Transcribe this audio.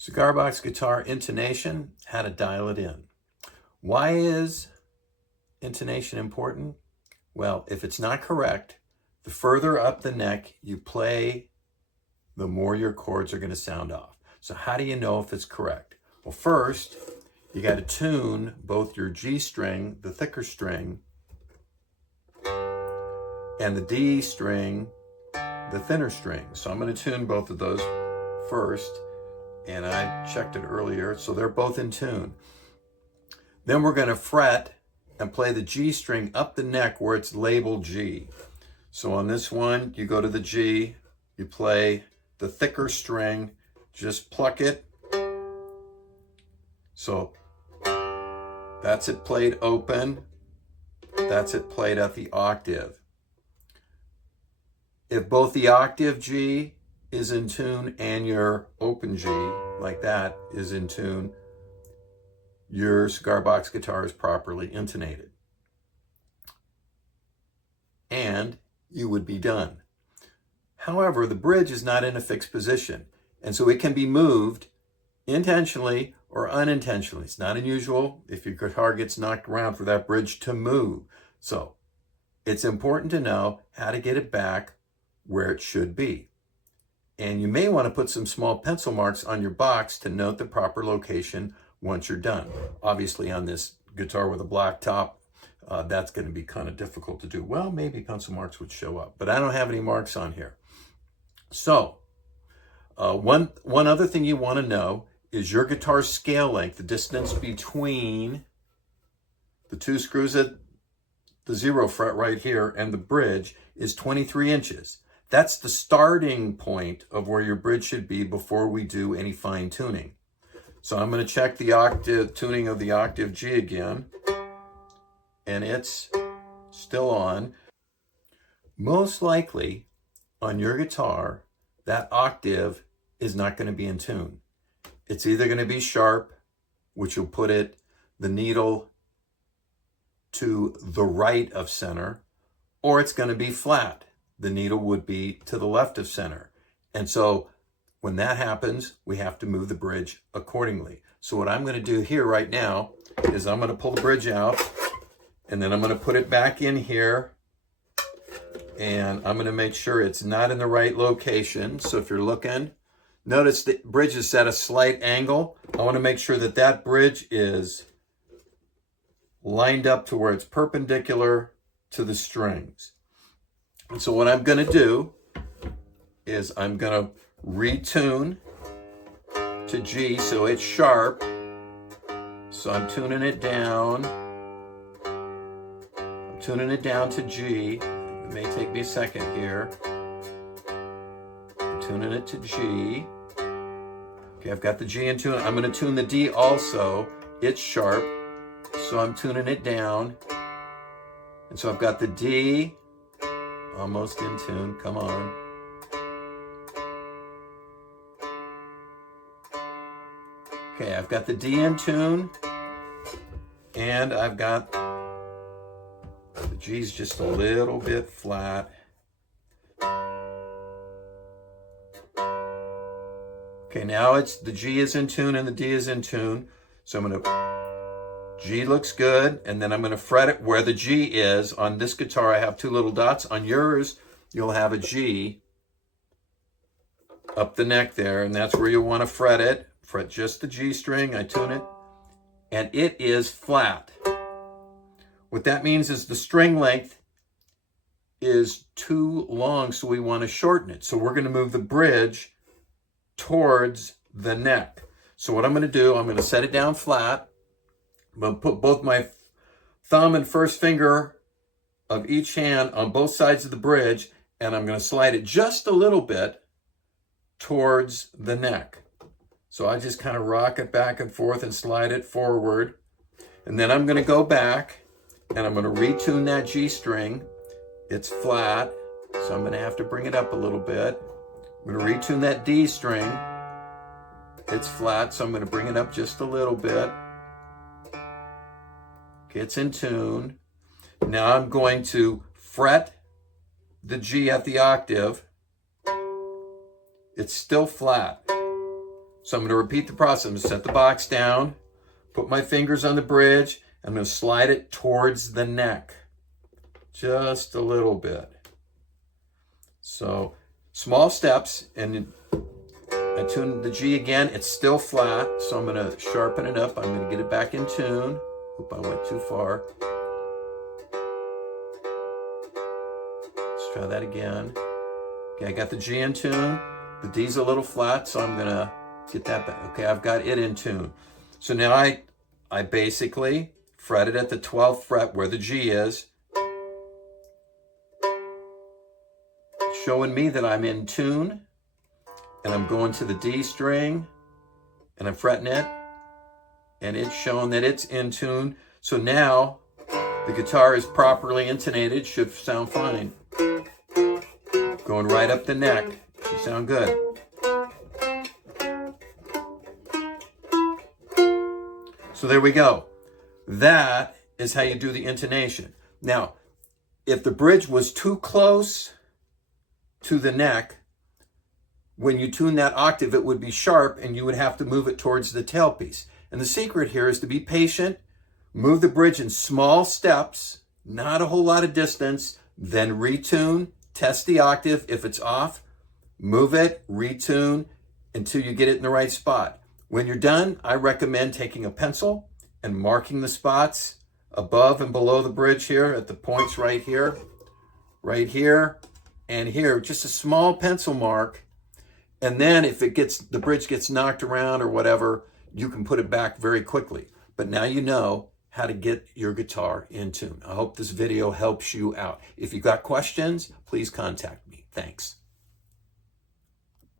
Cigar box guitar intonation, how to dial it in. Why is intonation important? Well, if it's not correct, the further up the neck you play, the more your chords are going to sound off. So how do you know if it's correct? Well, first, you got to tune both your G string, the thicker string, and the D string, the thinner string. So I'm going to tune both of those first. And I checked it earlier, so they're both in tune. Then we're going to fret and play the G string up the neck where it's labeled G. So on this one, you go to the G, you play the thicker string, just pluck it. So that's it played open, that's it played at the octave. If both the octave G is in tune and your open G, like that, is in tune, your cigar box guitar is properly intonated. And you would be done. However, the bridge is not in a fixed position, and so it can be moved intentionally or unintentionally. It's not unusual if your guitar gets knocked around for that bridge to move. So it's important to know how to get it back where it should be. And you may want to put some small pencil marks on your box to note the proper location once you're done. Obviously on this guitar with a black top, that's going to be kind of difficult to do. Well, maybe pencil marks would show up, but I don't have any marks on here. So one other thing you want to know is your guitar scale length, the distance between the two screws at the 0 fret right here and the bridge is 23 inches. That's the starting point of where your bridge should be before we do any fine tuning. So I'm going to check the octave tuning of the octave G again, and it's still on. Most likely on your guitar, that octave is not going to be in tune. It's either going to be sharp, which will put the needle to the right of center, or it's going to be flat. The needle would be to the left of center. And so when that happens, we have to move the bridge accordingly. So what I'm going to do here right now is I'm going to pull the bridge out, and then I'm going to put it back in here, and I'm going to make sure it's not in the right location. So if you're looking, notice the bridge is at a slight angle. I want to make sure that that bridge is lined up to where it's perpendicular to the strings. And so what I'm going to do is I'm going to retune to G so it's sharp. So I'm tuning it down. I'm tuning it down to G. It may take me a second here. I'm tuning it to G. Okay, I've got the G in tune. I'm going to tune the D also. It's sharp. So I'm tuning it down. And so I've got the D almost in tune. Come on. Okay, I've got the D in tune, and I've got the G's just a little bit flat. Okay, now it's the G is in tune and the D is in tune. So I'm going to, G looks good, and then I'm going to fret it where the G is. On this guitar, I have two little dots. On yours, you'll have a G up the neck there, and that's where you'll want to fret it. Fret just the G string, I tune it, and it is flat. What that means is the string length is too long, so we want to shorten it. So we're going to move the bridge towards the neck. So what I'm going to do, I'm going to set it down flat. I'm going to put both my thumb and first finger of each hand on both sides of the bridge, and I'm going to slide it just a little bit towards the neck. So I just kind of rock it back and forth and slide it forward. And then I'm going to go back and I'm going to retune that G string. It's flat, so I'm going to have to bring it up a little bit. I'm going to retune that D string. It's flat, so I'm going to bring it up just a little bit. Okay, it's in tune. Now I'm going to fret the G at the octave. It's still flat. So I'm going to repeat the process. I'm going to set the box down, put my fingers on the bridge. I'm going to slide it towards the neck, just a little bit. So small steps, and I tune the G again. It's still flat, so I'm going to sharpen it up. I'm going to get it back in tune. Oop, I went too far. Let's try that again. Okay, I got the G in tune. The D's a little flat, so I'm going to get that back. Okay, I've got it in tune. So now I basically fret it at the 12th fret where the G is, showing me that I'm in tune, and I'm going to the D string, and I'm fretting it, and it's showing that it's in tune. So now the guitar is properly intonated, should sound fine. Going right up the neck, should sound good. So there we go. That is how you do the intonation. Now, if the bridge was too close to the neck, when you tune that octave, it would be sharp and you would have to move it towards the tailpiece. And the secret here is to be patient, move the bridge in small steps, not a whole lot of distance, then retune, test the octave. If it's off, move it, retune until you get it in the right spot. When you're done, I recommend taking a pencil and marking the spots above and below the bridge here at the points right here, and here, just a small pencil mark. And then if the bridge gets knocked around or whatever, you can put it back very quickly. But now you know how to get your guitar in tune. I hope this video helps you out. If you got questions, please contact me. Thanks.